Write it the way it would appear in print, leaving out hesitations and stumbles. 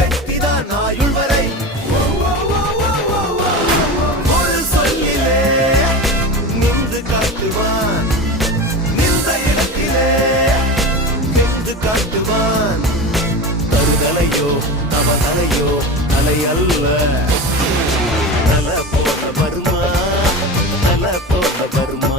வெற்றிதான் ஆயுள் வரை. ஒரு சொல்லிலே நின்று காட்டுவான், நின்ற இடத்திலே நின்று காட்டுவான். தருதலையோ தவதலையோ தலை அல்ல, தல போல வருமா, தல போல வருமா.